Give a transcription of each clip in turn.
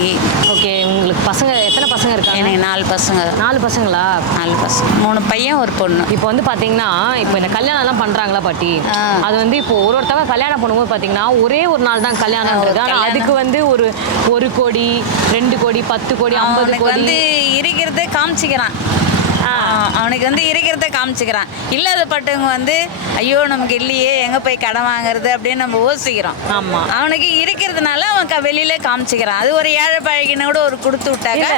Janaki okay உங்களுக்கு பசங்க எத்தனை பசங்க இருக்காங்க? எனக்கு நாலு பசங்க. நாலு பசங்களா? நாலு பசங்க. மூணு பையன் ஒரு பொண்ணு. இப்போ வந்து பாத்தீங்கன்னா இப்போ இந்த கல்யாணம் எல்லாம் பண்றாங்களா பாட்டி. அது வந்து இப்போ ஒரு ஒருத்தவங்க கல்யாணம் பண்ணும்போது பாத்தீங்கன்னா ஒரே ஒரு நாள் தான் கல்யாணம் ஒரு ஆனா கல்யாணம். அதுக்கு வந்து ஒரு ஒரு கோடி ரெண்டு கோடி பத்து கோடி ஐம்பது கோடி. வந்து இருக்கிறத காமிச்சிக்கிறான். அவனுக்கு வந்து இருக்கிறத காமிச்சிக்கிறான். இல்லாதப்பட்டவங்க வந்து ஐயோ நமக்கு இல்லையே எங்கே போய் கடன் வாங்குறது? அப்படின்னு நம்ம யோசிக்கிறோம். ஆமா. அவனுக்கு இருக்கிறதுனால அவன் வெளியில காமிச்சிக்கிறான். அது ஒரு ஏழை பழகின கூட ஒரு கொடுத்து விட்டாக்க இல்ல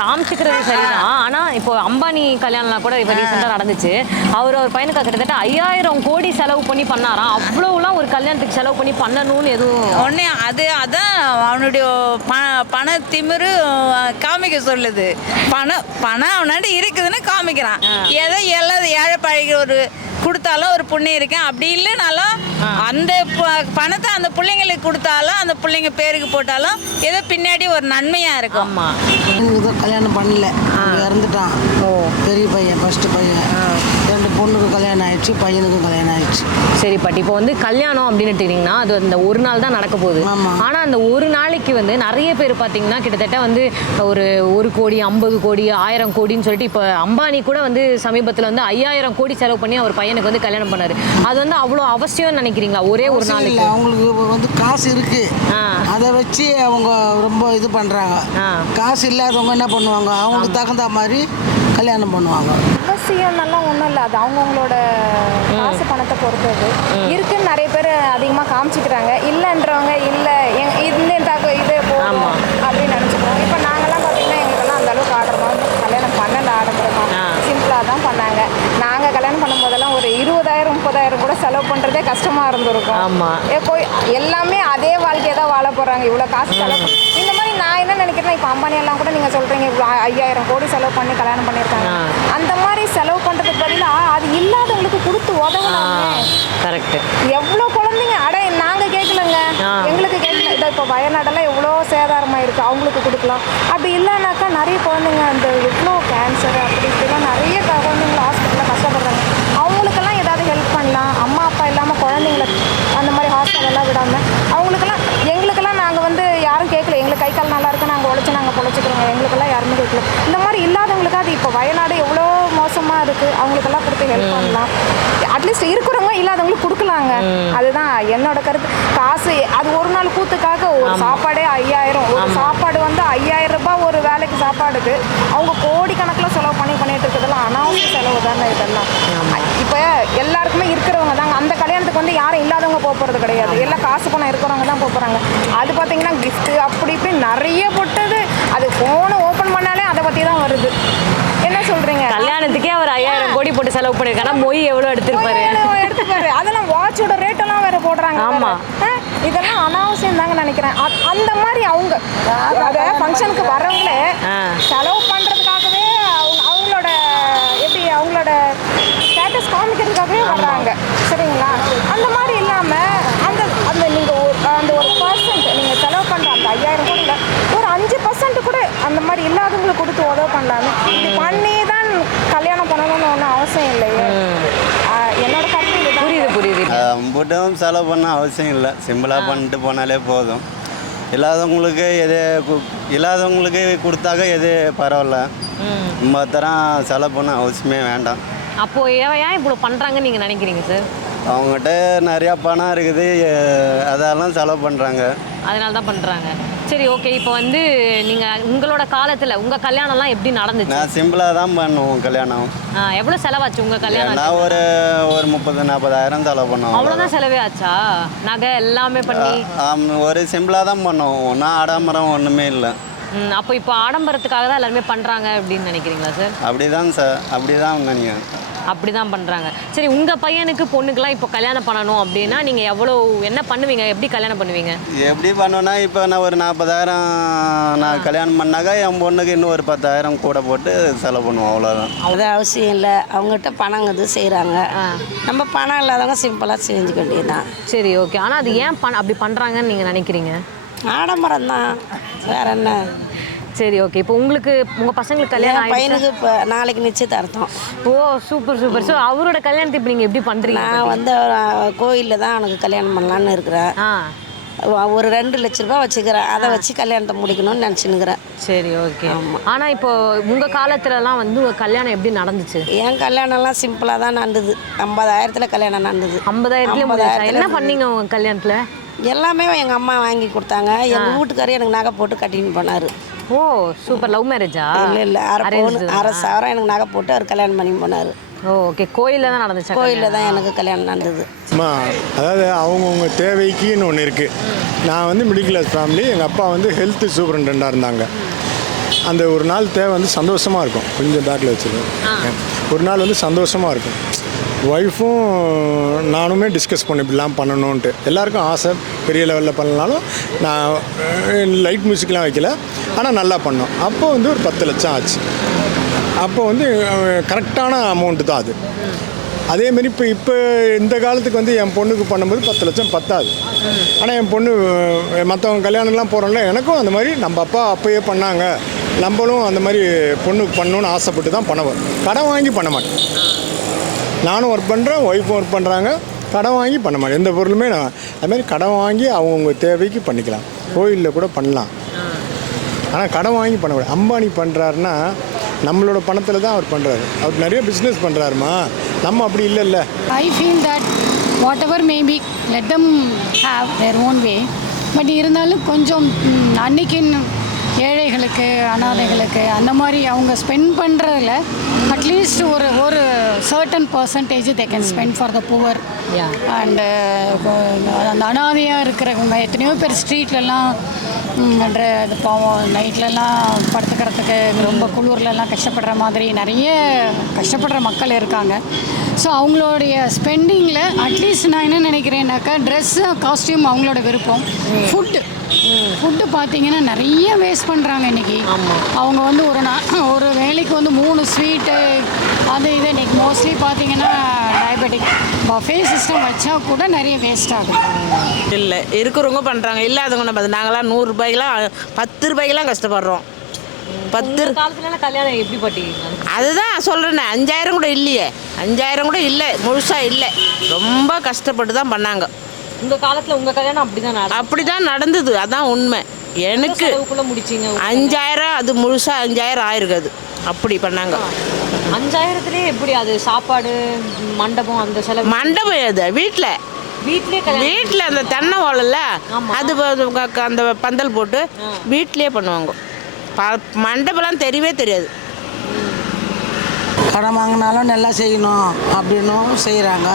காமிச்சுக்கிறது சரிதான். ஆனா இப்போ அம்பானி கல்யாணம்லாம் கூட இப்போ ரீசெண்டாக நடந்துச்சு. அவர் ஒரு பையனுக்கு கிட்டத்தட்ட ஐயாயிரம் கோடி செலவு பண்ணி பண்ணாராம். அவ்வளவுலாம் ஒரு கல்யாணத்துக்கு செலவு பண்ணி பண்ணணும்னு எதுவும் உடனே அது அதான் அவனுடைய பண பண திமிரு காமிக்க சொல்லுது. பணம் பணம் அவனாண்ட இருக்குதுன்னு காமிக்கிறான். ஏதோ எல்லா ஏழை பழகி ஒரு கொடுத்தாலும் ஒரு புண்ணியம் இருக்கேன் அப்படி இல்லைனாலும் அந்த ப- பணத்தை அந்த பிள்ளைங்களுக்கு கொடுத்தாலும் அந்த பிள்ளைங்க பேருக்கு போட்டாலும் ஏதோ பின்னாடி ஒரு நன்மையா இருக்கும். ஆமா. எனக்கு தான் கல்யாணம் பண்ணல. இறந்துட்டான். பெரிய பையன் ஃபஸ்ட்டு பையன் ரெண்டு பொண்ணுக்கு கல்யாணம் ஆயிடுச்சு பையனுக்கும் கல்யாணம் ஆயிடுச்சு சரி பாட்டி இப்போ வந்து கல்யாணம் அப்படின்னுட்டீங்கன்னா அது அந்த ஒரு நாள் தான் நடக்க போகுது. ஆமா. ஆனா அந்த ஒரு நாளைக்கு வந்து நிறைய பேர் பாத்தீங்கன்னா கிட்டத்தட்ட வந்து ஒரு ஒரு கோடி ஐம்பது கோடி ஆயிரம் கோடின்னு சொல்லிட்டு இப்போ அம்பானி கூட வந்து சமீபத்துல வந்து ஐயாயிரம் கோடி செலவு பண்ணி அவர் பையனுக்கு வந்து கல்யாணம் பண்ணாரு. அது வந்து அவ்வளோ அவசியம்னு நினைக்கிறீங்களா? ஒரே ஒரு நாளைக்கு. அவங்களுக்கு வந்து காசு இருக்கு. அதை வச்சு அவங்க ரொம்ப இது பண்ணுறாங்க. காசு இல்லாதவங்க என்ன பண்ணுவாங்க? அவங்களுக்கு தகுந்த மாதிரி கல்யாணம் பண்ணுவாங்க. அவசியம்னாலாம் ஒன்றும் இல்லை. அது அவங்கவுங்களோட காசு பணத்தை பொறுத்தது இருக்குன்னு நிறைய பேர் அதிகமாக காமிச்சிக்கிறாங்க. இல்லைன்றவங்க இல்லை எங் இந்த தக இது ஆமா. அப்படின்னு நினச்சிக்கிறோம் இப்போ நாங்கள்லாம் பார்த்தீங்கன்னா எங்களுக்கெல்லாம் அந்த அளவுக்கு ஆடுறோம் கல்யாணம் பண்ணல ஆடம்பரமா. சிம்பிளாக தான் பண்ணாங்க. நாங்கள் கல்யாணம் பண்ணும்போதெல்லாம் ஒரு இருபதாயிரம் முப்பதாயிரம் கூட செலவு பண்ணுறதே கஷ்டமாக இருந்திருக்கும். ஆமா. ஏ போய் எல்லாமே அதே வாழ்க்கையை தான் வாழ போகிறாங்க இவ்வளோ காசு செலவு பண்ணி- இந்த மாதிரி நான் என்ன நினைக்கிறேன்னா இப்போ அம்பானி எல்லாம் கூட நீங்கள் சொல்கிறீங்க ஐயாயிரம் கோடி செலவு பண்ணி கல்யாணம் பண்ணியிருக்காங்க. ஆ. அந்த மாதிரி செலவு பண்ணுறதுக்கு பதிலாக அது இல்லாதவங்களுக்கு கொடுத்து உதவலாமே. கரெக்ட் எவ்வளோ குழந்தைங்க அட நாங்கள் கேட்கலங்க. எங்களுக்கு கேட்கல இதோ இப்போ வயநாடெல்லாம் எவ்வளோ சேதாரமாக இருக்குது அவங்களுக்கு கொடுக்கலாம். அப்படி இல்லைனாக்கா நிறைய குழந்தைங்க அந்த எவ்வளோ கேன்சர் அப்படி இப்படிலாம் நிறைய க- குழந்தைங்க ஹாஸ்பிட்டலில் கஷ்டப்படுறாங்க அவங்களுக்கெல்லாம் ஏதாவது ஹெல்ப் பண்ணலாம் அம்மா அப்பா இல்லாமல் குழந்தைங்கள அந்த மாதிரி ஹாஸ்பிட்டலெல்லாம் விடாமல் அவங்களுக்கெல்லாம் எங்களுக்கெல்லாம் நாங்கள் வந்து யாரும் கேட்கல எங்களுக்கு கை கால் நல்லா இருக்கு நாங்கள் உழைச்சி நாங்கள் பொழைச்சிக்கிறோங்க கேட்கல இந்த மாதிரி இல்லாதவங்களுக்கு அது இப்போ வயநாடு எவ்வளோ மோசமாக இருக்குது அவங்களுக்கெல்லாம் கொடுத்து ஹெல்ப் பண்ணலாம். அட்லீஸ்ட் இருக்கிறவங்க இல்லாதவங்களுக்கு கொடுக்கலாங்க. அதுதான் என்னோட கருத்து. காசு அது ஒரு நாள் கூத்துக்காக ஒரு சாப்பாடே ஐயாயிரம். ஒரு சாப்பாடு வந்து ஐயாயிரம் ரூபாய் ஒரு வேலைக்கு சாப்பாடுக்கு அவங்க கோடிக்கணக்கில் செலவு பண்ணி பண்ணிட்டு இருக்கிறதெல்லாம் அனாவசிய செலவு தானே இதெல்லாம். இப்போ எல்லாருக்குமே இருக்கிறவங்க தாங்க. அந்த கல்யாணத்துக்கு வந்து யாரும் இல்லாதவங்க போக போகிறது கிடையாது. எல்லாம் காசு பணம் இருக்கிறவங்க தான் போக போகிறாங்க அது பார்த்தீங்கன்னா gift அப்படி இப்படி நிறைய போட்டது. அது ஃபோனை ஓப்பன் பண்ணாலே அதை பற்றி தான் வருது. என்ன சொல்கிறீங்க கல்யாணத்துக்கே அவர் ஐயாயிரம் கோடி போட்டு செலவு பண்ணிருக்காருன்னா மொய் எவ்வளவு எடுத்திருப்பாரு? எடுத்துப்பாரு அதெல்லாம் வாட்சோட ரேட் எல்லாம் வேற போடுறாங்க ஆமா. இதெல்லாம் அனாவசியம் தாங்க நினைக்கிறேன் அந்த மாதிரி அவங்க அதாவது ஃபங்க்ஷனுக்கு வரவங்களே. செலவு பண்றதுக்காகவே அவங்க அவங்களோட எப்படி அவங்களோட ஸ்டேட்டஸ் காமிக்கிறதுக்காகவே வர்றாங்க சரிங்களா அந்த மாதிரி இல்லாம அந்த அந்த நீங்க ஒரு அந்த ஒரு பர்சன்ட் நீங்க செலவு பண்ற அந்த ஐயாயிரம் கோடியில ஒரு அஞ்சு பர்சன்ட் கூட அந்த மாதிரி இல்லாதவங்களுக்கு பண்ணலாமே இது பண்ணி தான் கல்யாணம் பண்ணணும்னு ஒன்றும் அவசியம் இல்லையே. என்னோட கருத்து இதுதான். புரியுது புரியுது. அம்புட்டும் செலவு பண்ண அவசியம் இல்லை. சிம்பிளாக பண்ணிட்டு போனாலே போதும். இல்லாதவங்களுக்கு எது இல்லாதவங்களுக்கு கொடுத்தாக்க எது பரவாயில்ல. தரம் செலவு பண்ண அவசியமே வேண்டாம். அப்போ ஏன் ஏன் இவ்வளவு பண்றாங்கன்னு நீங்க நினைக்கிறீங்க சார் அவங்ககிட்ட நிறையா பணம் இருக்குது. அதெல்லாம் செலவு பண்ணுறாங்க அதனால தான் பண்றாங்க. சரி ஓகே இப்போ வந்து நீங்க உங்களோட காலத்துல உங்க கல்யாணம்லாம் எப்படி நடந்துச்சு? நான் சிம்பிளாக தான் பண்ணுவோம் கல்யாணம். ஆ, எவ்வளவு செலவாச்சு உங்க கல்யாணம் ஏன்னா ஒரு ஒரு முப்பது நாற்பதாயிரம் செலவு பண்ணுவோம். அவ்வளவுதான் செலவே ஆச்சா? நகை எல்லாமே பண்ணி? ஒரு சிம்பிளாக தான் பண்ணுவோம். ஒன்றும் ஆடம்பரம் ஒன்றுமே இல்லை. அப்போ இப்போ ஆடம்பரத்துக்காக தான் எல்லாருமே பண்றாங்க அப்படின்னு நினைக்கிறீங்களா சார் அப்படி தான் சார் அப்படி தான் பண்றாங்க. சரி உங்க பையனுக்கு பொண்ணுக்கெல்லாம் இப்போ கல்யாணம் பண்ணணும் அப்படின்னா நீங்க எவ்வளோ என்ன பண்ணுவீங்க? எப்படி கல்யாணம் பண்ணுவீங்க? எப்படி பண்ணுவேன்னா இப்போ நான் ஒரு நாற்பதாயிரம் நான் கல்யாணம் பண்ணாக்கா என் பொண்ணுக்கு இன்னும் ஒரு பத்தாயிரம் கூட போட்டு செலவு பண்ணுவோம் அவ்வளோதான் அது அவசியம் இல்லை. அவங்ககிட்ட பணம் இது செய்கிறாங்க நம்ம பணம் இல்லாதவங்க சிம்பிளாக செஞ்சுக்க வேண்டியதுதான். சரி ஓகே ஆனா அது ஏன் பண் அப்படி பண்றாங்கன்னு நீங்க நினைக்கிறீங்க? ஆடம்பரம் தான் வேற என்ன? சரி ஓகே இப்போ உங்களுக்கு உங்க பசங்களுக்கு கல்யாணம் என் ஆயிடுச்சா? பையனுக்கு இப்போ நாளைக்கு நிச்சயதார்த்தம். ஓ சூப்பர் சூப்பர் ஸோ அவரோட கல்யாணத்தை இப்போ நீங்க எப்படி பண்றீங்க? நான் வந்து கோயிலில் தான் அவனுக்கு கல்யாணம் பண்ணலான்னு இருக்கிறேன். ஆ. ஒரு ரெண்டு லட்ச ரூபாய் வச்சுக்கிறேன். அதை வச்சு கல்யாணத்தை முடிக்கணும்னு நினச்சினுக்கிறேன் சரி ஓகே ஆனா இப்போ உங்க காலத்துலலாம் வந்து உங்க கல்யாணம் எப்படி நடந்துச்சு? என் கல்யாணம்லாம் சிம்பிளாக தான் நடந்தது. ஐம்பதாயிரத்தில் கல்யாணம் நடந்தது. ஐம்பதாயிரத்துல முடிஞ்சுச்சா? என்ன பண்ணீங்க உங்க கல்யாணத்துல? எல்லாமே எங்கள் அம்மா வாங்கி கொடுத்தாங்க. எங்கள் வீட்டுக்காரர் எனக்கு நகை போட்டு கட்டின்னு போனார். ஓ சூப்பர் லவ் மேரேஜா இல்லை இல்லை. அரை பவுன் அரை சவரம் எனக்கு நகை போட்டு அவர் கல்யாணம் பண்ணி போனார். ஓகே கோயில்ல தான் நடந்துச்சா கோயிலில் தான் எனக்கு கல்யாணம் நடந்தது. அம்மா அதாவது அவங்கவுங்க தேவைக்குன்னு ஒன்று இருக்குது நான் வந்து மிடில் கிளாஸ் ஃபேமிலி எங்கள் அப்பா வந்து ஹெல்த் சூப்பரண்டெண்ட்டாக இருந்தாங்க. அந்த ஒரு நாள் தேவை வந்து சந்தோஷமாக இருக்கும். கொஞ்சம் பேக்கில் வச்சுருக்கேன் ஒரு நாள் வந்து சந்தோஷமாக இருக்கும். ஒய்ஃபும் நானுமே டிஸ்கஸ் பண்ண இப்படிலாம் பண்ணணுன்ட்டு எல்லாருக்கும் ஆசை பெரிய லெவலில் பண்ணலாலும் நான் லைட் மியூசிக்லாம் வைக்கல. ஆனால் நல்லா பண்ணோம். அப்போ வந்து ஒரு பத்து லட்சம் ஆச்சு. அப்போ வந்து கரெக்டான அமௌண்ட்டு தான் அது. அதேமாரி இப்போ இப்போ இந்த காலத்துக்கு வந்து என் பொண்ணுக்கு பண்ணும்போது பத்து லட்சம் பத்தாது. ஆனால் என் பொண்ணு மற்றவங்க கல்யாணம்லாம் போகிறோம்ல எனக்கும் அந்த மாதிரி நம்ம அப்பா அப்பயே பண்ணாங்க. நம்மளும் அந்த மாதிரி பொண்ணுக்கு பண்ணணும்னு ஆசைப்பட்டு தான் பண்ணுவோம் கடன் வாங்கி பண்ண மாட்டேன் நானும் ஒர்க் பண்ணுறேன் ஒய்ஃபும் ஒர்க் பண்ணுறாங்க கடன் வாங்கி பண்ண மாட்டேன். எந்த பொருளுமே நான் அதுமாதிரி கடன் வாங்கி அவங்கவுங்க தேவைக்கு பண்ணிக்கலாம். கோயிலில் கூட பண்ணலாம். ஆனால் கடன் வாங்கி பண்ணக்கூடாது. அம்பானி பண்ணுறாருன்னா நம்மளோட பணத்தில் தான் அவர் பண்ணுறாரு அவர் நிறைய பிஸ்னஸ் பண்ணுறாருமா நம்ம அப்படி இல்லைல்ல. I feel that whatever maybe let them have their own way but இருந்தாலும் கொஞ்சம் அன்னைக்குன்னு ஏழைகளுக்கு அனாதைகளுக்கு அந்த மாதிரி அவங்க ஸ்பெண்ட் பண்ணுறதுல அட்லீஸ்ட் ஒரு ஒரு certain percentage they can spend for the poor. And அந்த அனாதையாக இருக்கிறவங்க எத்தனையோ பேர் ஸ்ட்ரீட்லலாம் அது பாவம் நைட்லலாம் படுத்துக்கிறதுக்கு ரொம்ப குளிர்லலாம் கஷ்டப்படுற மாதிரி நிறைய கஷ்டப்படுற மக்கள் இருக்காங்க. ஸோ அவங்களுடைய ஸ்பெண்டிங்கில் அட்லீஸ்ட் நான் என்ன நினைக்கிறேன்னாக்கா ட்ரெஸ்ஸு காஸ்டியூம் அவங்களோட விருப்பம். ஃபுட்டு ஃபுட்டு பார்த்தீங்கன்னா நிறைய வேஸ்ட் பண்ணுறாங்க இன்றைக்கி அவங்க வந்து ஒரு நா ஒரு வேலைக்கு வந்து மூணு ஸ்வீட்டு அது இது இன்னைக்கு மோஸ்ட்லி பார்த்தீங்கன்னா டயபெட்டிக் பஃபே சிஸ்டம் வச்சா கூட நிறைய வேஸ்ட் ஆகுது. இல்லை இருக்கிறவங்க பண்ணுறாங்க இல்லாதவங்க நம்ம நாங்களாம் நூறுரூபாய்க்கெலாம் பத்து ரூபாய்க்கெலாம் கஷ்டப்படுறோம். பத்து இந்த காலத்துல கல்யாணம் எப்படி பட்டீங்க அதுதான் சொல்கிறேனே அஞ்சாயிரம் கூட இல்லையே. அஞ்சாயிரம் கூட இல்லை முழுசாக இல்லை. ரொம்ப கஷ்டப்பட்டு தான் பண்ணாங்க. உங்க காலத்துல உங்க கல்யாணம் அப்படிதான் நடந்துச்சு. அப்படி தான் நடந்தது. அதான் உண்மை. எனக்கு முடிச்சீங்க? அஞ்சாயிரம் அது முழுசாக அஞ்சாயிரம் ஆயிருக்காது அப்படி பண்ணாங்க. அஞ்சாயிரத்துலயே எப்படி அது சாப்பாடு மண்டபம் அந்த செலவு? மண்டபம் அது வீட்டில் வீட்டில் அந்த தென்னை ஓலைல அது அந்த பந்தல் போட்டு வீட்லேயே பண்ணுவாங்க. மண்டபம்லாம் தெரியவே தெரியாது. கடன் வாங்கினாலும் நல்லா செய்யணும் அப்படின்னும் செய்கிறாங்க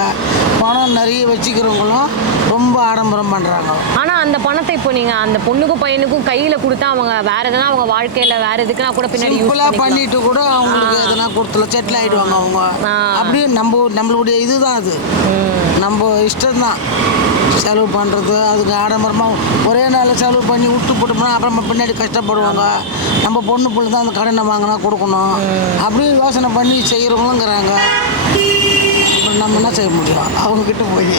பணம் நிறைய வச்சுக்கிறவங்களும் ரொம்ப ஆடம்பரம் பண்ணுறாங்க ஆனா அந்த பணத்தை இப்போ நீங்க அந்த பொண்ணுக்கும் பையனுக்கும் கையில கொடுத்தா அவங்க வேற எதனா அவங்க வாழ்க்கையில வேற எதுக்குன்னா கூட பின்னாடி சிம்பிளாக பண்ணிட்டு கூட அவங்களுக்கு எதனா கொடுத்துல செட்டில் ஆகிடுவாங்க அவங்க. அப்படியே நம்ம நம்மளுடைய இதுதான் அது. நம்ம இஷ்டம் தான் செலவு பண்ணுறது அதுக்கு ஆடம்பரமாக ஒரே நாளில் செலவு பண்ணி விட்டு போட்டோம்னா அப்புறமா பின்னாடி கஷ்டப்படுவாங்க. நம்ம பொண்ணு பிள்ளை தான் அந்த கடனை வாங்கினா கொடுக்கணும். அப்படியே யோசனை பண்ணி செய்கிறவங்களுங்கிறாங்க அப்புறம் நம்ம என்ன செய்ய முடியும்? அவங்கக்கிட்ட போய்.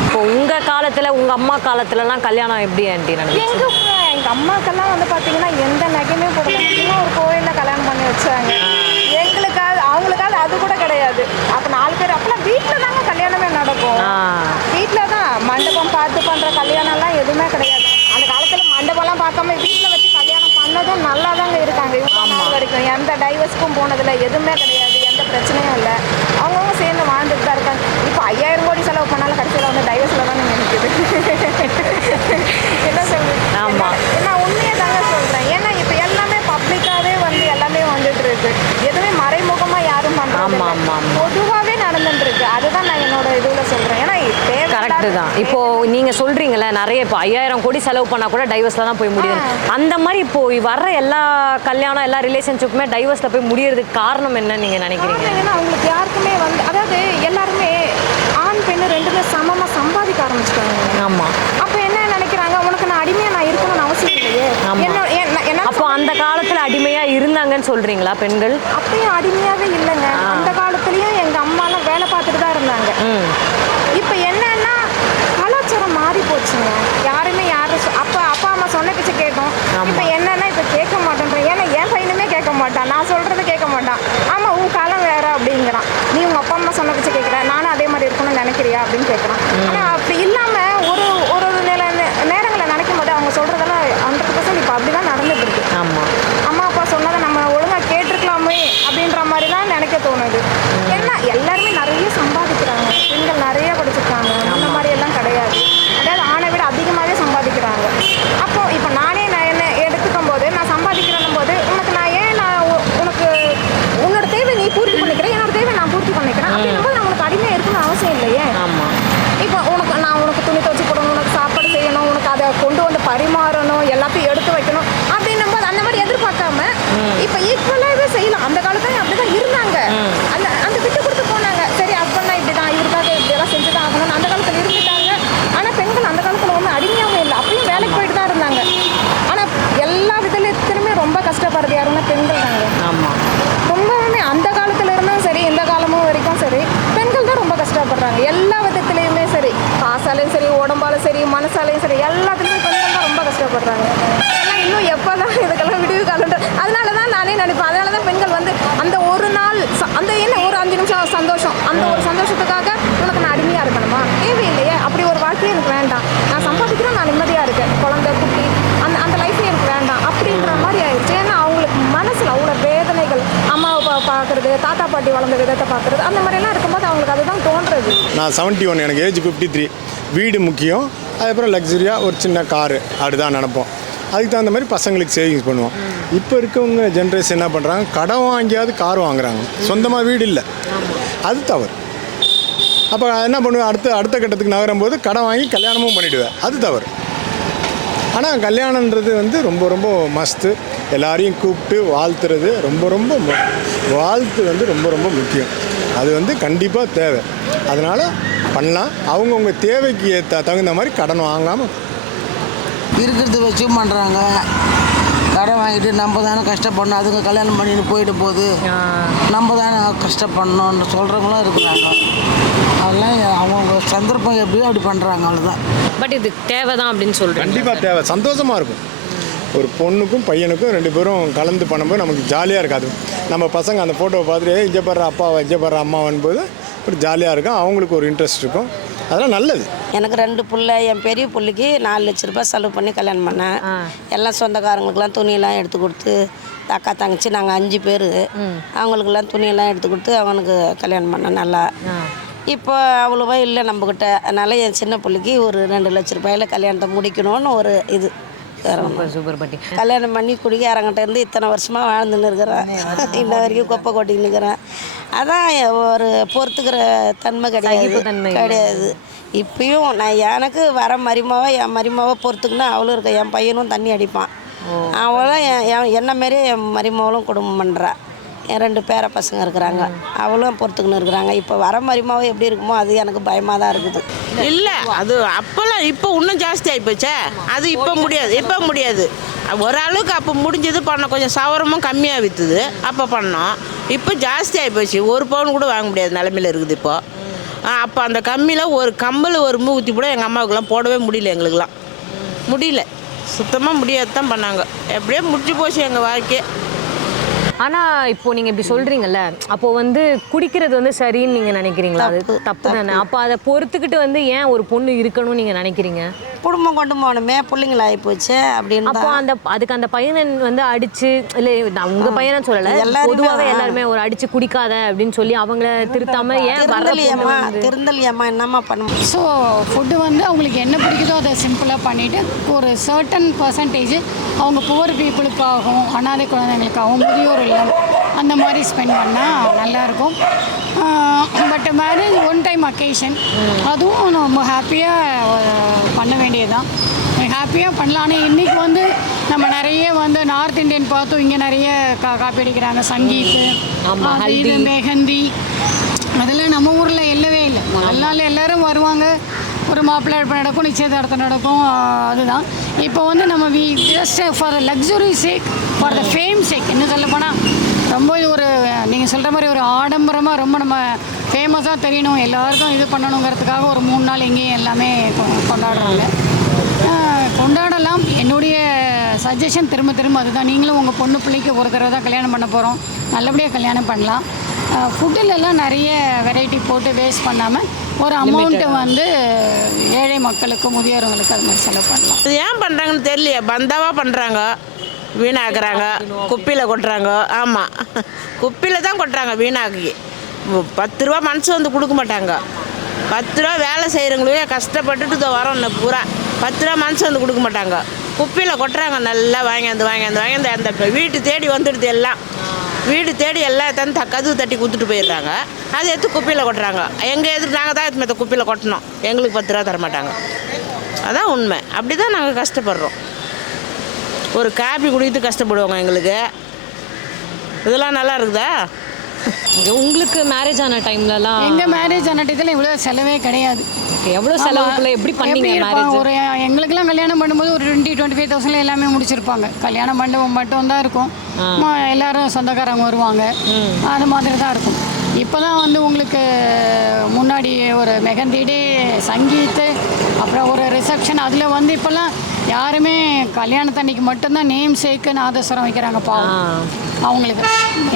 இப்போ உங்க காலத்துல உங்க அம்மா காலத்துலலாம் கல்யாணம் எப்படி ஆண்டி நடந்துச்சு? எங்க எங்க அம்மாக்கெல்லாம் வந்து பாத்தீங்கன்னா எந்த நகையுமே போடல. சும்மா ஒரு கோயில்ல கல்யாணம் பண்ணி வச்சாங்க எங்களுக்காவது அவங்களுக்காவது அது கூட கிடையாது அப்ப நாலு பேர் அப்பெல்லாம் வீட்டுல தாங்க கல்யாணமே நடக்கும் ஆ. வீட்டுல தான் மண்டபம் பார்த்து பண்ற கல்யாணம்லாம் எதுவுமே கிடையாது. அந்த காலத்துல மண்டபம்லாம் பார்க்காம வீட்டுல வச்சு கல்யாணம் பண்ணதும் நல்லா தாங்க இருக்காங்க இவ்வளோ நாள் வரைக்கும் எந்த டைவர்ஸ்க்கும் போனதில்ல எதுவுமே கிடையாது எந்த பிரச்சனையும் இல்லை. அவங்கவுங்க சேர்ந்து வாழ்ந்துட்டு தான் இருக்காங்க இப்போ ஐயாயிரம் கோடி செலவு பண்ணாலும் கடைசியில் வந்து டைவர்ஸில் தான் நினைக்குது என்ன சொல்றது ஆமா. நான் உண்மையை தாங்க சொல்றேன் ஏன்னா இப்போ எல்லாமே பப்ளிக்காவே வந்து எல்லாமே வந்துட்டு இருக்கு எதுவுமே மறைமுகமா யாரும் ஆமா, ஆமா, ஆமா. பண்றது பொதுவாகவே நடந்துட்டு இருக்கு அதுதான் நான் என்னோட இதுல சொல்றேன் ஏன்னா கரெக்ட் தான் நீங்க சொல்றீங்கல்ல நிறைய இப்போ ஐயாயிரம் கோடி செலவு பண்ணா கூட டைவர்ஸ்ல தான் போய் முடியுது அந்த மாதிரி இப்போ வர்ற எல்லா கல்யாணம் எல்லா ரிலேஷன்ஷிப்புமே டைவர்ஸ்ல போய் முடியறதுக்கு காரணம் என்ன நீங்க நினைக்கிறீங்க? ஏன்னா அவங்களுக்கு யாருக்குமே வந்து அதாவது எல்லாருமே ஆண் பெண்ணு ரெண்டுமே சமமா சம்பாதிக்க ஆரம்பிச்சிட்டாங்க. ஆமா. அப்ப என்ன நினைக்கிறாங்க? உனக்கு நான் அடிமையா நான் இருக்கணும்னு அவசியம் இல்லையே. என்ன- அப்போ அந்த காலத்துல அடிமையா இருந்தாங்கன்னு சொல்றீங்களா பெண்கள்? அப்பயும் அடிமையாவே இல்லைங்க. আমরা தான் நினைப்பேன் அதனால தான் பெண்கள் வந்து அந்த ஒரு நாள் அந்த என்ன ஒரு அஞ்சு நிமிஷம் சந்தோஷம். அந்த ஒரு சந்தோஷத்துக்காக உனக்கு நான் அடிமையாக இருக்கணுமா? தேவையில்லையே. அப்படி ஒரு வாழ்க்கையே எனக்கு வேண்டாம். நான் சம்பாதிக்கிறேன் நான் நிம்மதியாக இருக்கேன். குழந்தை குட்டி அந்த அந்த லைஃபே எனக்கு வேண்டாம். அப்படின்ற மாதிரி ஆயிடுச்சு. ஏன்னா அவங்களுக்கு மனசில் அவ்வளோ வேதனைகள். அம்மாவை பார்க்குறது தாத்தா பாட்டி வளர்ந்த விதத்தை பார்க்குறது அந்த மாதிரிலாம் இருக்கும்போது அவங்களுக்கு அதுதான் தோன்றது. நான் செவன்ட்டி ஒன் எனக்கு ஏஜ் ஃபிஃப்டி த்ரீ வீடு முக்கியம். அதுக்கப்புறம் லக்ஸரியாக ஒரு சின்ன காரு அப்படிதான் நினப்போம். அதுக்கு தகுந்த மாதிரி பசங்களுக்கு சேவிங்ஸ் பண்ணுவோம். இப்போ இருக்கவங்க ஜென்ரேஷன் என்ன பண்ணுறாங்க கடன் வாங்கியாவது கார் வாங்குறாங்க. சொந்தமாக வீடு இல்லை. அது தவறு. அப்போ என்ன பண்ணுவேன்? அடுத்த அடுத்த கட்டத்துக்கு நகரும் போது கடன் வாங்கி கல்யாணமும் பண்ணிவிடுவேன் அது தவறு. ஆனால் கல்யாணன்றது வந்து ரொம்ப ரொம்ப மஸ்த்து எல்லாரையும் கூப்பிட்டு வாழ்த்துறது ரொம்ப ரொம்ப மு- வாழ்த்து வந்து ரொம்ப ரொம்ப முக்கியம். அது வந்து கண்டிப்பாக தேவை. அதனால் பண்ணலாம். அவங்கவுங்க தேவைக்கு த தகுந்த மாதிரி கடன் வாங்காமல் இருக்கிறத வச்சும் பண்ணுறாங்க கடன் வாங்கிட்டு நம்ம தானே கஷ்டப்படணும். அதுங்க கல்யாணம் பண்ணிட்டு போயிட்டு போகுது. நம்ம தானே கஷ்டப்படணும்னு சொல்கிறவங்களும் இருக்கிறாங்க. அதெல்லாம் அவங்கவுங்க சந்தர்ப்பம் எப்படியோ அப்படி பண்ணுறாங்க அவ்வளோதான் பட் இது தேவைதான் அப்படின்னு சொல்கிறேன் கண்டிப்பாக தேவை. சந்தோஷமாக இருக்கும். ஒரு பொண்ணுக்கும் பையனுக்கும் ரெண்டு பேரும் கலந்து பண்ணும்போது நமக்கு ஜாலியாக இருக்காது. நம்ம பசங்க அந்த ஃபோட்டோவை பார்த்துட்டு "ஏய், இங்கே பாரு அப்பாவை இங்கே பாரு அம்மாவன் போது ஒரு ஜாலியாக இருக்கும். அவங்களுக்கு ஒரு இன்ட்ரெஸ்ட் இருக்கும். அதெல்லாம் நல்லது. எனக்கு ரெண்டு புள்ள என் பெரிய புள்ளைக்கு நாலு லட்ச ரூபாய் செலவு பண்ணி கல்யாணம் பண்ணேன். எல்லாம் சொந்தக்காரங்களுக்கெல்லாம் துணியெல்லாம் எடுத்து கொடுத்து அக்கா தங்கச்சி நாங்கள் அஞ்சு பேர். அவங்களுக்கெல்லாம் துணியெல்லாம் எடுத்து கொடுத்து அவனுக்கு கல்யாணம் பண்ணேன் நல்லா. இப்போ அவ்வளோவா இல்லை நம்மக்கிட்ட அதனால் என் சின்ன பிள்ளைக்கு ஒரு ரெண்டு லட்ச ரூபாயில் கல்யாணத்தை முடிக்கணும்னு ஒரு இது. சூப்பர் சூப்பர் பாட்டி. கல்யாணம் பண்ணி குடிக்காரங்கிட்ட இருந்து இத்தனை வருஷமாக வாழ்ந்துன்னு இருக்கிறேன் இன்ன வரைக்கும் குப்பை கொட்டின்னு இருக்கிறேன் அதான் ஒரு பொறுத்துக்கிற தன்மை கிடையாது. கிடையாது. இப்பயும் நான் எனக்கு வர மருமாவை என் மருமாவை பொறுத்துக்குன்னா அவளும் இருக்க. என் பையனும் தண்ணி அடிப்பான். அவளும் என் என் என்ன மாரி என் மருமவளும் குடும்பம் பண்ணுறா என் ரெண்டு பேர பசங்க இருக்கிறாங்க. அவளும் பொறுத்துக்கணும் இருக்கிறாங்க. இப்போ வர மருமாவை எப்படி இருக்குமோ அது எனக்கு பயமாக தான் இருக்குது. இல்லை அது அப்போல்லாம் இப்போ இன்னும் ஜாஸ்தி ஆகிப்போச்சே அது இப்போ முடியாது இப்போ முடியாது. ஒரு அளவுக்கு அப்போ முடிஞ்சது பண்ண கொஞ்சம் சவரமும் கம்மியாக விற்றுது அப்போ பண்ணோம். இப்போ ஜாஸ்தி ஆகிப்போச்சு ஒரு பவுன் கூட வாங்க முடியாது நிலமையில இருக்குது இப்போ. அப்போ அந்த கம்மியில் ஒரு கம்பல் ஒரு மூத்தி கூட எங்கள் அம்மாவுக்குலாம் போடவே முடியல எங்களுக்குலாம் முடியல. சுத்தமாக முடியாது தான் பண்ணாங்க. எப்படியே முடிஞ்சு போச்சு எங்கள் வாழ்க்கையை. ஆனா இப்போ நீங்க இப்படி சொல்றீங்கல்ல அப்போ வந்து குடிக்கிறது வந்து சரின்னு நீங்க நினைக்கிறீங்களா? அது தப்பு, தானே? அப்போ அதை பொறுத்துக்கிட்டு வந்து ஏன் ஒரு பொண்ணு இருக்கணும்னு நீங்க நினைக்கிறீங்க? குடும்பம் கொண்டு போகணுமே பிள்ளைங்களாகி போச்சு அப்படின்னு அப்போ. அந்த அதுக்கு அந்த பையனை வந்து அடிச்சு இல்ல நான் உங்க பையனை சொல்லல எல்லாருமே பொதுவாகவே. எல்லாருமே ஒரு அடிச்சு குடிக்காத அப்படின்னு சொல்லி அவங்கள திருத்தாம ஏன் திருந்தலியம்மா திருந்தலியம்மா என்னம்மா பண்ண ஸோ ஃபுட்டு வந்து அவங்களுக்கு என்ன பிடிக்குதோ அதை சிம்பிளாக பண்ணிவிட்டு ஒரு சர்டன் பர்சன்டேஜ் அவங்க புவர் பீப்புளுக்காகவும் அனாதை குழந்தைங்களுக்காகவும் முதியோர் இல்லம் அந்த மாதிரி ஸ்பெண்ட் பண்ணால் நல்லாயிருக்கும். But marriage one time occasion அதுவும் நம்ம ஹாப்பியாக பண்ண வேண்டியதுதான். ஹாப்பியாக பண்ணலாம். ஆனால் இன்றைக்கி வந்து நம்ம நிறைய வந்து நார்த் இந்தியன் பார்த்தோம் இங்கே நிறைய கா காப்பி அடிக்கிறாங்க. சங்கீத். மெஹந்தி. அதெல்லாம் நம்ம ஊரில் இல்லவே இல்லை. நாள் எல்லாரும் வருவாங்க. ஒரு மாப்பிள்ளை அழைப்பு நடக்கும் நிச்சயதார்த்தம் நடக்கும் அதுதான். இப்போ வந்து நம்ம we just for the luxury sake for the fame sake என்ன சொல்ல போனால் ரொம்ப ஒரு நீங்கள் சொல்கிற மாதிரி ஒரு ஆடம்பரமாக ரொம்ப நம்ம ஃபேமஸாக தெரியணும் எல்லாருக்கும் இது பண்ணணுங்கிறதுக்காக ஒரு மூணு நாள் எங்கேயும் எல்லாமே கொ- கொண்டாடுறாங்க. கொண்டாடலாம். என்னுடைய சஜஷன் திரும்ப திரும்ப அதுதான். நீங்களும் உங்கள் பொண்ணு பிள்ளைக்கு ஒரு தடவை தான் கல்யாணம் பண்ண போகிறோம் நல்லபடியாக கல்யாணம் பண்ணலாம். ஃபுட்டிலெல்லாம் நிறைய வெரைட்டி போட்டு வேஸ்ட் பண்ணாமல் ஒரு அமௌண்ட்டை வந்து ஏழை மக்களுக்கு முதியோர்களுக்கு அது மாதிரி செலவு பண்ணலாம். இது ஏன் பண்ணுறாங்கன்னு தெரியலையே. பந்தாவாக பண்ணுறாங்க வீணாக்குறாங்க. குப்பையில் கொட்டுறாங்க. ஆமாம் குப்பையில் தான் கொட்டுறாங்க வீணாக்கி. பத்து ரூபா மனசு வந்து கொடுக்க மாட்டாங்க. பத்து ரூபா வேலை செய்கிறவங்களே கஷ்டப்பட்டுட்டு இதோ வரோம் இன்னும் பூரா. பத்து ரூபா மனசு வந்து கொடுக்க மாட்டாங்க. குப்பையில் கொட்டுறாங்க. நல்லா வாங்கியாந்து வாங்கியாந்து வாங்கியாந்து அந்த இப்ப வீட்டு தேடி வந்துடுது எல்லாம். வீடு தேடி எல்லாம் த- கதவு தட்டி கொடுத்துட்டு போயிடுறாங்க. அதை எடுத்து குப்பையில் கொட்டுறாங்க. எங்கள் எதிர்க்கு நாங்கள் தான் எடுத்து குப்பையில் கொட்டணும். எங்களுக்கு பத்து ரூபா தர மாட்டாங்க அதான் உண்மை. அப்படி தான் நாங்கள் கஷ்டப்படுறோம். ஒரு காப்பி குடிக்கிட்டு கஷ்டப்படுவாங்க எங்களுக்கு. இதெல்லாம் நல்லா இருக்குதா? உங்களுக்கு மேரேஜ் ஆன டைம்லலாம் எங்கள் மேரேஜ் ஆன டயத்தில் இவ்வளோ செலவே கிடையாது. எவ்வளோ செலவுக்குள்ள எப்படி பண்ணீங்க? மேரேஜ் ஒரு எங்களுக்கெல்லாம் கல்யாணம் பண்ணும்போது ஒரு டுவெண்ட்டி டுவெண்ட்டி ஃபைவ் தௌசண்ட்ல எல்லாமே முடிச்சிருப்பாங்க. கல்யாண மண்டபம் மட்டும் தான் இருக்கும் எல்லாரும் சொந்தக்காரங்க வருவாங்க. அது மாதிரி தான் இருக்கும். இப்போ தான் வந்து உங்களுக்கு முன்னாடி ஒரு மெகந்தி டே சங்கீத்து அப்புறம் ஒரு ரிசப்ஷன் அதில் வந்து இப்போல்லாம் யாருமே கல்யாணத்தன்னைக்கு மட்டும்தான் நேம் சேக்கு நாதஸ்வரம் வைக்கிறாங்க பாவம். அவங்களுக்கு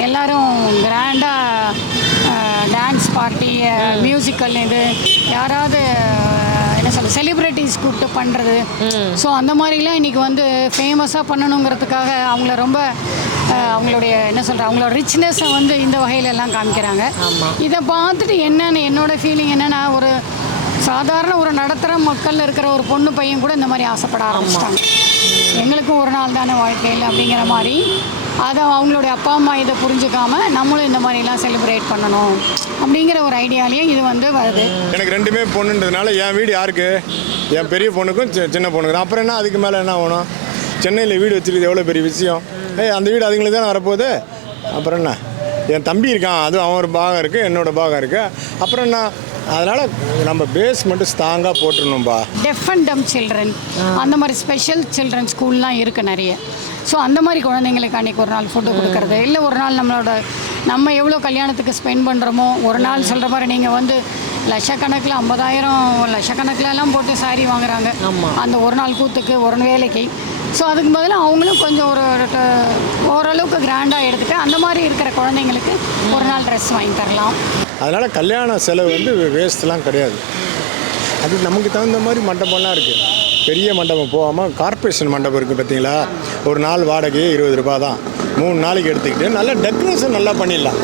எல்லாரும் கிராண்டாக டான்ஸ் பார்ட்டி மியூசிக்கல் இது யாராவது என்ன சொல்ல செலிப்ரிட்டிஸ் கூப்பிட்டு பண்ணுறது ஸோ அந்த மாதிரிலாம் இன்றைக்கி வந்து ஃபேமஸாக பண்ணணுங்கிறதுக்காக அவங்கள ரொம்ப அவங்களுடைய என்ன சொல்கிற அவங்களோட ரிச்னஸை வந்து இந்த வகையில எல்லாம் காமிக்கிறாங்க இதை பார்த்துட்டு என்னன்னு என்னோட ஃபீலிங் என்னென்னா ஒரு சாதாரண ஒரு நடத்துகிற மக்கள் இருக்கிற ஒரு பொண்ணு பையன் கூட இந்த மாதிரி ஆசைப்பட ஆரம்பிச்சிட்டாங்க. எங்களுக்கும் ஒரு நாள் தானே வாழ்க்கையில் அப்படிங்கிற மாதிரி. அதை அவங்களுடைய அப்பா அம்மா இதை புரிஞ்சுக்காம நம்மளும் இந்த மாதிரிலாம் செலிப்ரேட் பண்ணணும் அப்படிங்கிற ஒரு ஐடியாலேயே இது வந்து வருது. எனக்கு ரெண்டுமே பொண்ணுன்றதுனால என் வீடு யாருக்கு? என் பெரிய பொண்ணுக்கும் சி- சின்ன பொண்ணுக்கு. அப்புறம் என்ன? அதுக்கு மேலே என்ன ஆகணும்? சென்னையில் வீடு வச்சிருக்கிறது எவ்வளோ பெரிய விஷயம்? ஏய் அந்த வீடு அதுங்களுக்கு தானே வரப்போகுது? அப்புறம் என்ன? என் தம்பி இருக்கான் அது அவன் ஒரு பாகம் இருக்குது என்னோட பாகம் இருக்குது அப்புறம் என்ன? அதனால் நம்ம பேஸ் மட்டும் ஸ்ட்ராங்காக போட்டுடணும்பா. டெஃப் அண்ட் டம் சில்ட்ரன் அந்த மாதிரி ஸ்பெஷல் சில்ட்ரன் ஸ்கூல்லாம் இருக்குது நிறைய. ஸோ அந்த மாதிரி குழந்தைங்களுக்கு அன்றைக்கி ஒரு நாள் ஃபுட்டு கொடுக்கறது. இல்லை ஒரு நாள் நம்மளோட நம்ம எவ்வளோ கல்யாணத்துக்கு ஸ்பெண்ட் பண்ணுறோமோ ஒரு நாள் சொல்கிற மாதிரி நீங்கள் வந்து லட்சக்கணக்கில் ஐம்பதாயிரம் லட்சக்கணக்கிலலாம் போட்டு சாரி வாங்குறாங்க. அந்த ஒரு நாள் கூத்துக்கு ஒரு வேலைக்கு. ஸோ அதுக்கு பதிலாக அவங்களும் கொஞ்சம் ஒரு ஒரு ட- ஓரளவுக்கு கிராண்டாக எடுத்துட்டு அந்த மாதிரி இருக்கிற குழந்தைங்களுக்கு ஒரு நாள் ட்ரெஸ் வாங்கி தரலாம். அதனால் கல்யாண செலவு வந்து வேஸ்ட்லாம் கிடையாது. அது நமக்கு தகுந்த மாதிரி மண்டபம்லாம் இருக்குது பெரிய மண்டபம் போகாமல் கார்ப்பரேஷன் மண்டபம் இருக்குது பார்த்தீங்களா ஒரு நாள் வாடகையே இருபது ரூபாய் தான் மூணு நாளைக்கு எடுத்துக்கிட்டு நல்லா டெக்கரேஷன் நல்லா பண்ணிடலாம்.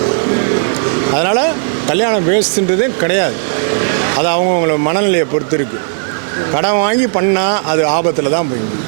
அதனால் கல்யாணம் வேஸ்ட்டுன்றதே கிடையாது. அது அவங்கவுங்களோட மனநிலையை பொறுத்து இருக்குது கடன் வாங்கி பண்ணால் அது ஆபத்தில் தான் போயிடுது.